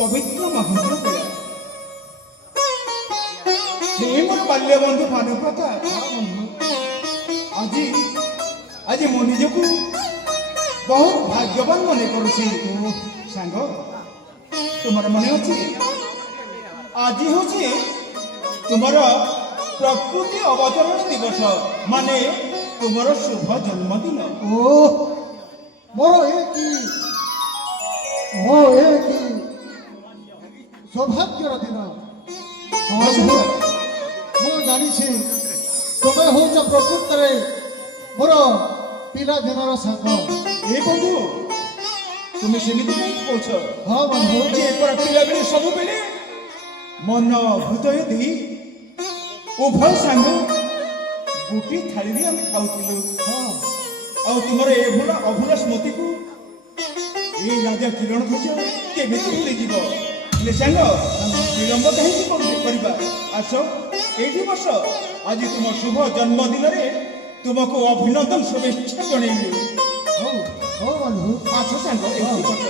ପବିତ୍ର ମହେନ୍ଦ୍ର ବେଳା हे मोर बाल्य बंधु भानुप्रता आज आज मो निजको बहुत भाग्यवान मन करुछि सांग तुमर मन अछि आज होछि तुमर प्रकृति अवतरण दिवस माने तुमर शुभ जन्मदिन ओ मोर एक सौभाग्यर दिन ମୁଁ ଜାଣିଛି ତୁମେ ହେଉଛ ପ୍ରକୃତରେ ମୋର ପିଲାଦିନର ସାଙ୍ଗ। ଏ ବନ୍ଧୁ ତୁମେ ସେମିତି କାହିଁକି କହୁଛ? ହଁ ବନ୍ଧୁ, ଯେ ପରା ପିଲାବେଳେ ସବୁବେଳେ ମନ ହୃଦୟ ଦେଇ ଉଭୟ ସାଙ୍ଗ ଗୋଟିଏ ଥାଳିରେ ଆମେ ଖାଉଥିଲୁ। ହଁ ଆଉ ତୁମର ଏଭଳିଆ ଅଭୁଲା ସ୍ମୃତିକୁ ଏଇ ରାଜା କିରଣ ଧ୍ୱଜ କେମିତି ଭୁଲିଯିବ? ହେଲେ ସାଙ୍ଗ ବିଳମ୍ବ କାହିଁକି କରିବା? ଆସ ଏଇଠି ବସ, ଆଜି ତୁମ ଶୁଭ ଜନ୍ମଦିନରେ ତୁମକୁ ଅଭିନନ୍ଦନ ଶୁଭେଚ୍ଛା ଜଣେଇବି। ହଉ ହଉ ବନ୍ଧୁ, ଆସ ସାଙ୍ଗ ଏଇଠି ବସ।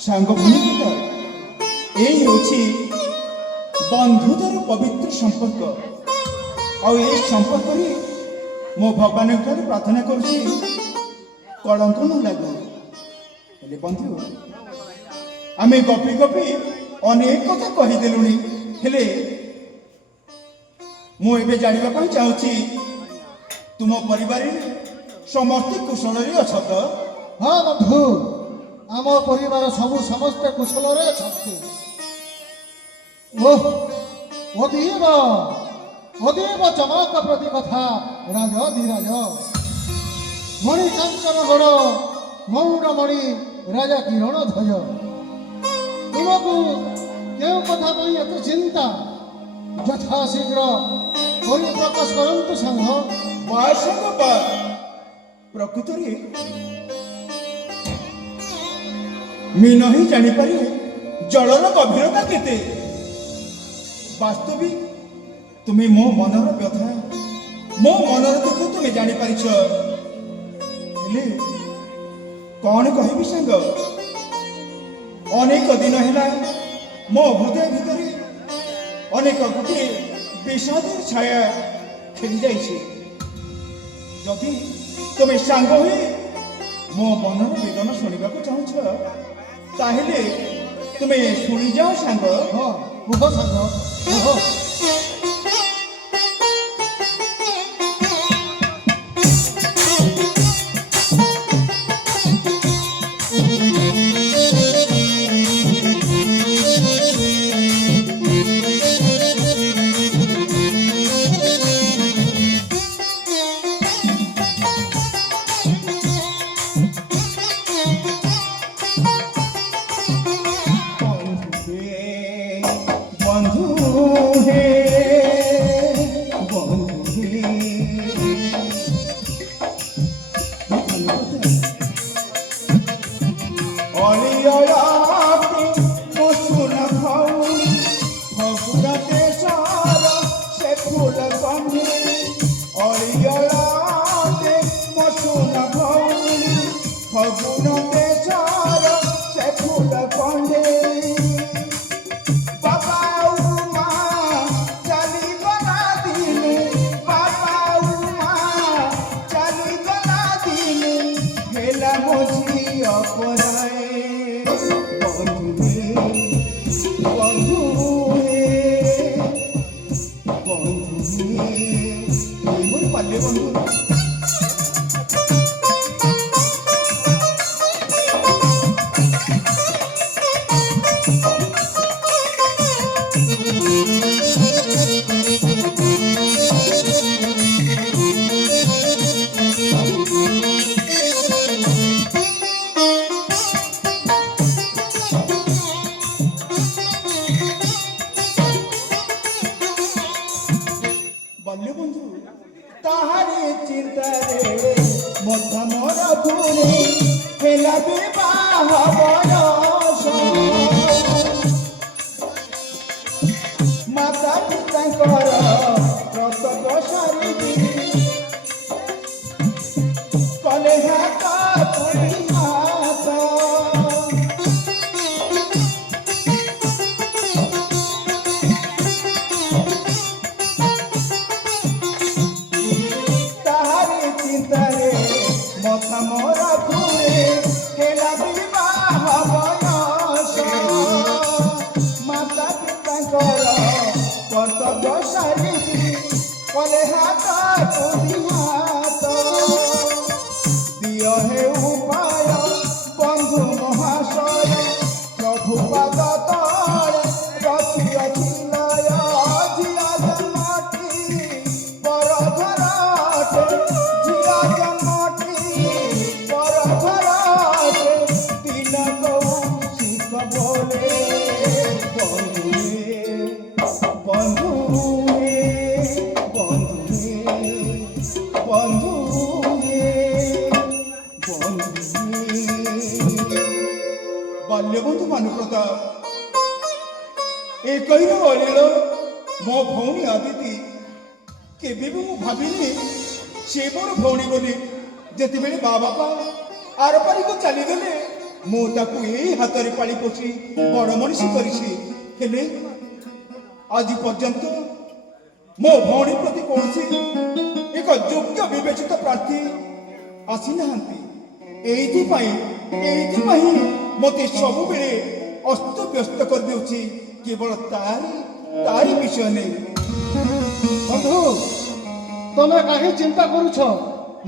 ସାଙ୍ଗ ଭୂମିକା ଏଇ ହେଉଛି ବନ୍ଧୁତାର ପବିତ୍ର ସମ୍ପର୍କ। ଆଉ ଏ ସମ୍ପର୍କରେ ମୁଁ ଭଗବାନଙ୍କ ଠାରୁ ପ୍ରାର୍ଥନା କରୁଛି କଳଙ୍କ ନ ଲାଗୁ। ହେଲେ ବନ୍ଧୁ ଆମେ ଗପି ଗପି ଅନେକ କଥା କହିଦେଲୁଣି, ହେଲେ ମୁଁ ଏବେ ଜାଣିବା ପାଇଁ ଚାହୁଁଛି ତୁମ ପରିବାରରେ ସମସ୍ତେ କୁଶଳରେ ଅଛ ତ? ହଁ ବନ୍ଧୁ, ଆମ ପରିବାର ସମସ୍ତେ କୁଶଳରେ ଅଛନ୍ତି। ଅତୀବ ଚମକ ପ୍ରତି କଥା ରାଜ ଧୀରାଜ ମଣି କାଞ୍ଚନ ଗଡ଼ ମୌନମଣି ରାଜା କିରଣ ଧ୍ୱଜ। ତୁମକୁ କେଉଁ କଥା ପାଇଁ ଏତେ ଚିନ୍ତା ଯଥାଶୀଘ୍ର ପରିପ୍ରକାଶ କରନ୍ତୁ ସାଙ୍ଗ। ସାଙ୍ଗ ପ୍ରକୃତରେ ମୀନ ହିଁ ଜାଣିପାରେ ଜଳର ଗଭୀରତା କେତେ। ବାସ୍ତବିକ ତୁମେ ମୋ ମନର ବ୍ୟଥା, ମୋ ମନର ଦୁଃଖ ତୁମେ ଜାଣିପାରିଛ। ହେଲେ କଣ କହିବି ସାଙ୍ଗ, ଅନେକ ଦିନ ହେଲା ମୋ ହୃଦୟ ଭିତରେ ଅନେକ ଗୋଟିଏ ବିଷାଦର ଛାୟା ଖେଳି ଯାଇଛି। ଯଦି ତୁମେ ସାଙ୍ଗ ହୋଇ ମୋ ମନର ବେଦନା ଶୁଣିବାକୁ ଚାହୁଁଛ ତାହେଲେ ତୁମେ ଶୁଣିଯାଅ ସାଙ୍ଗ। ହଁ କୁହ ସାଙ୍ଗ କୁହ। Bapak ମଥା ମୋର ପୁଣି ହେଲା ବିବାହ ବୟସ ମାତା ପିତାଙ୍କର କର୍ତ୍ତବ୍ୟ ସାରିକି କଲେ ହାତ ପୁଣି ହାତ ତାହାରି ଚିନ୍ତାରେ ମଥା ମୋର ଘୁରେ ହେଲା ବିବାହ ବୟସ ମାତା ପିତାଙ୍କର କର୍ତ୍ତବ୍ୟ ସାରିକି କଲେ ହାତ ପୁଣି ହାତ ଦିଅ ହେ ଉପାୟ ବନ୍ଧୁ ମହାଶୟ ପ୍ରଭୁ ପାଦ ତଳେ ରଖିଅଛି ଲୟ ଝିଅ ଜନ୍ମଟି ପର ଘରଟେ ଝିଅ ଜନ୍ମଟି ପର ଘରଟେ ଦିନ କୌଶିକ ବୋଲେ ବନ୍ଧୁ ବାଲ୍ୟବନ୍ଧୁ ମାନୁପ୍ରତାପ ଏ କହିଲ ଅଳିଳ ମୋ ଭଉଣୀ ଆଦିତି କେବେ ବି ମୁଁ ଭାବିନି ସେ ମୋର ଭଉଣୀ ବୋଲି ଯେତେବେଳେ ମା ବାପା ଆରପାରିକୁ ଚାଲିଗଲେ ମୁଁ ତାକୁ ଏଇ ହାତରେ ପାଳି ପୋଷି ବଡ଼ ମଣିଷ କରିଛି ହେଲେ ଆଜି ପର୍ଯ୍ୟନ୍ତ ମୋ ଭଉଣୀ ପ୍ରତି କୌଣସି ଏକ ଯୋଗ୍ୟ ବିବେଚିତ ପ୍ରାର୍ଥୀ ଆସିନାହାନ୍ତି ଏଇଥିପାଇଁ ମୋତେ ସବୁବେଳେ ଅସ୍ତବ୍ୟସ୍ତ କରିଦେଉଛି କେବଳ ତାରି ବିଷୟ ନେଇ ବନ୍ଧୁ ତମେ କାହିଁ ଚିନ୍ତା କରୁଛ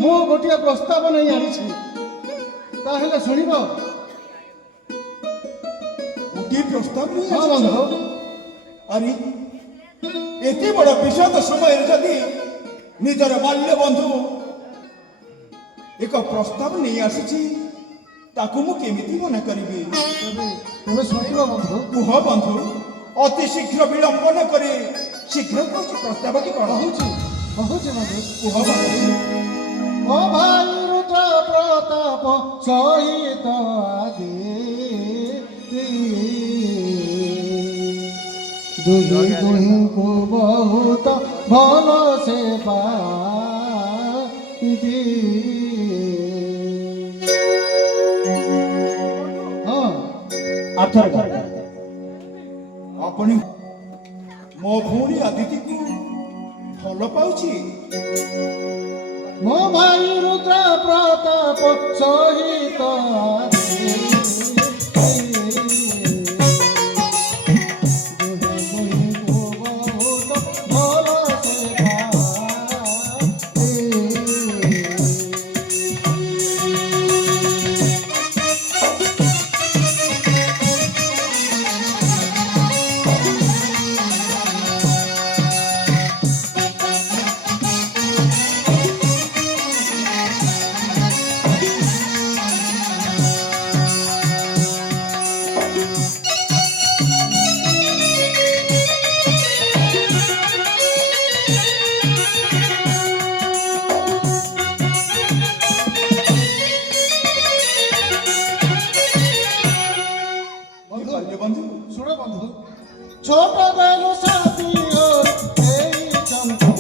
ମୁଁ ଗୋଟିଏ ପ୍ରସ୍ତାବ ନେଇ ଆଣିଛି ତାହେଲେ ଶୁଣିବ ଗୋଟିଏ ପ୍ରସ୍ତାବ ନେଇ ହଁ ଆସିଛ? ବନ୍ଧୁ ଆରେ ଏତେ ବଡ଼ ବିଷାଦ ସମୟରେ ଯଦି ନିଜର ବାଲ୍ୟ ବନ୍ଧୁ ଏକ ପ୍ରସ୍ତାବ ନେଇ ଆସିଛି ତାକୁ ମୁଁ କେମିତି ମନା କରିବି ତମେ ଶୁଣିବ ବନ୍ଧୁ କୁହ ବନ୍ଧୁ ଅତି ଶୀଘ୍ର ବିଳମ୍ବ ନ କରି ଶୀଘ୍ର କହୁଛି ପ୍ରସ୍ତାବଟି କଣ କହୁଛି ବନ୍ଧୁ କୁହ ବନ୍ଧୁ ମୋ ଭାଇ ରୁଦ୍ର ପ୍ରତାପ ସହିତ ଆଦି ଦୁହିଁଙ୍କୁ ବହୁତ ଭଲ ସେ ପାଆନ୍ତି ହଁ ଆପଣ ମୋ ଭଉଣୀ ଆଦିତିକୁ ଭଲ ପାଉଛି ମୋ ଭାଇ ରୁଦ୍ର ପ୍ରତାପ ସହିତ ବନ୍ଧୁ ଶୁଣ ବନ୍ଧୁ ଛୋଟ ବେଳୁ ସାଥୀ ଏଇ ଚମ୍ପୁ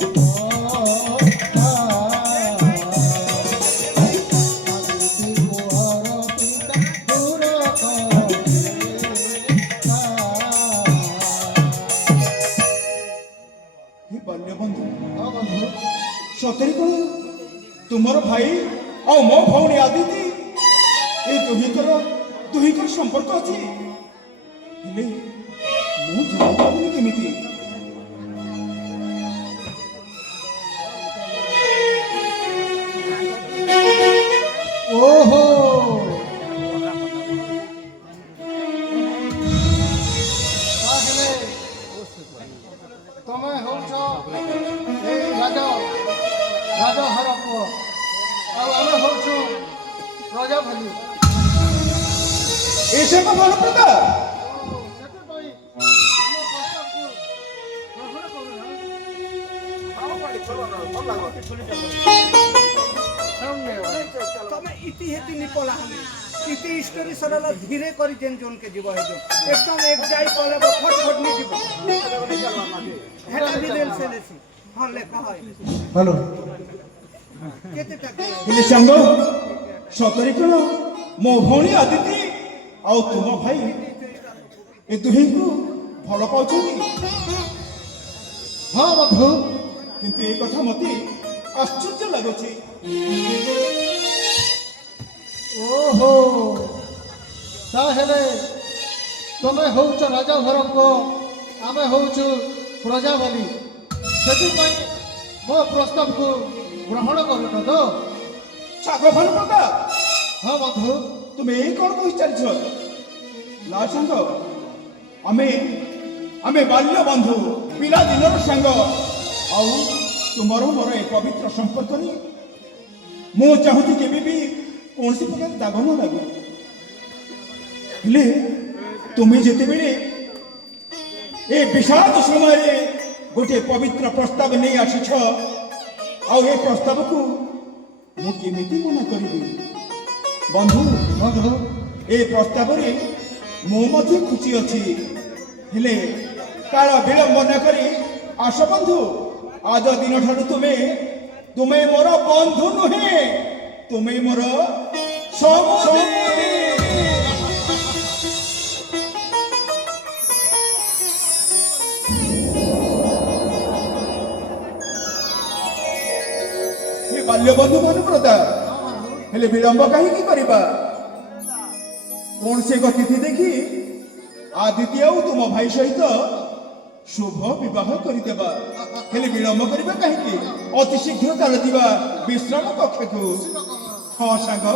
ସତରେ କଣ ତୁମର ଭାଇ ଆଉ ମୋ ଭଉଣୀ ଆଦିତି এই ଦୁହିଁଙ୍କର ସମ୍ପର୍କ ଅଛି ହେଲେ ମୁଁ ଜାଣିପାରୁନି କେମିତି ଓହୋ ତାହେଲେ ତମେ ହଉଛ ଏଇ ରାଜହର ପୁଅ ଆଉ ଆମେ ହଉଛୁ ପ୍ରଜାପତି ଏସେ ତ ଭଲ ପ୍ରତାପ ସେଥିପାଇଁ ଆମ ପ୍ରସ୍ତାବକୁ ଗ୍ରହଣ କରୁନା सामने तमे इति हेति नि पला हम इति स्टोरी सरल धीरे करी जेन जोन के जीव है जो एकदम एक जाई पले फट फट नि जीव हेटा भी देल से लेसी हां ले कह हेलो केते टाके ହେଲେ ସାଙ୍ଗ ସତରେ କଣ ମୋ ଭଉଣୀ ଆଦିତି ଆଉ ତୁମ ଭାଇ ଏ ଦୁହିଁଙ୍କୁ ଭଲ ପାଉଛନ୍ତି हाँ बंधु କିନ୍ତୁ ଏ କଥା ମୋତେ ଆଶ୍ଚର୍ଯ୍ୟ ଲାଗୁଛି ओहो ताहेले तमे होउछ राजा घर को आमे होउछ प्रजा बलि सेति पई मो प्रस्ताव को ग्रहण करू तो ଶାଗ ଭଲ ପ୍ରକା हाँ बंधु ତୁମେ ଏଇ କ'ଣ କହି ଚାଲିଛ ନା ସାଙ୍ଗ ଆମେ ଆମେ ବାଲ୍ୟ ବନ୍ଧୁ ପିଲାଦିନର ସାଙ୍ଗ ଆଉ ତୁମର ମୋର ଏ ପବିତ୍ର ସମ୍ପର୍କରେ ମୁଁ ଚାହୁଁଛି କେବେ ବି କୌଣସି ପ୍ରକାର ଦାଗ ନ ଲାଗୁ ହେଲେ ତୁମେ ଯେତେବେଳେ ଏ ବିଷାଦ ସମୟରେ ଗୋଟିଏ ପବିତ୍ର ପ୍ରସ୍ତାବ ନେଇ ଆସିଛ ଆଉ ଏ ପ୍ରସ୍ତାବକୁ ମୁଁ କେମିତି ମନା କରିବି ବନ୍ଧୁ बंधु ଏ ପ୍ରସ୍ତାବରେ ମୁଁ ମଧ୍ୟ ଖୁସି ଅଛି ହେଲେ କାଳ ବିଳମ୍ବ ନ କରି ଆସ ବନ୍ଧୁ ଆଜ ଦିନଠାରୁ ତୁମେ ମୋର ବନ୍ଧୁ ନୁହେଁ ତୁମେ ମୋର ସମୁଦି। ଏ ବାଲ୍ୟ ବନ୍ଧୁ ମନୁବ୍ରତା ହେଲେ ବିଳମ୍ବ କାହିଁକି କରିବା କୌଣସି ଏକ ତିଥି ଦେଖି ଆଦିତ୍ୟ ଆଉ ତୁମ ଭାଇ ସହିତ ଶୁଭ ବିବାହ କରିଦେବା ହେଲେ ବିଳମ୍ବ କରିବା କାହିଁକି ଅତି ଶୀଘ୍ର ଚାଲିଯିବା ବିଶ୍ରାମ କକ୍ଷକୁ ହଁ ସାଙ୍ଗ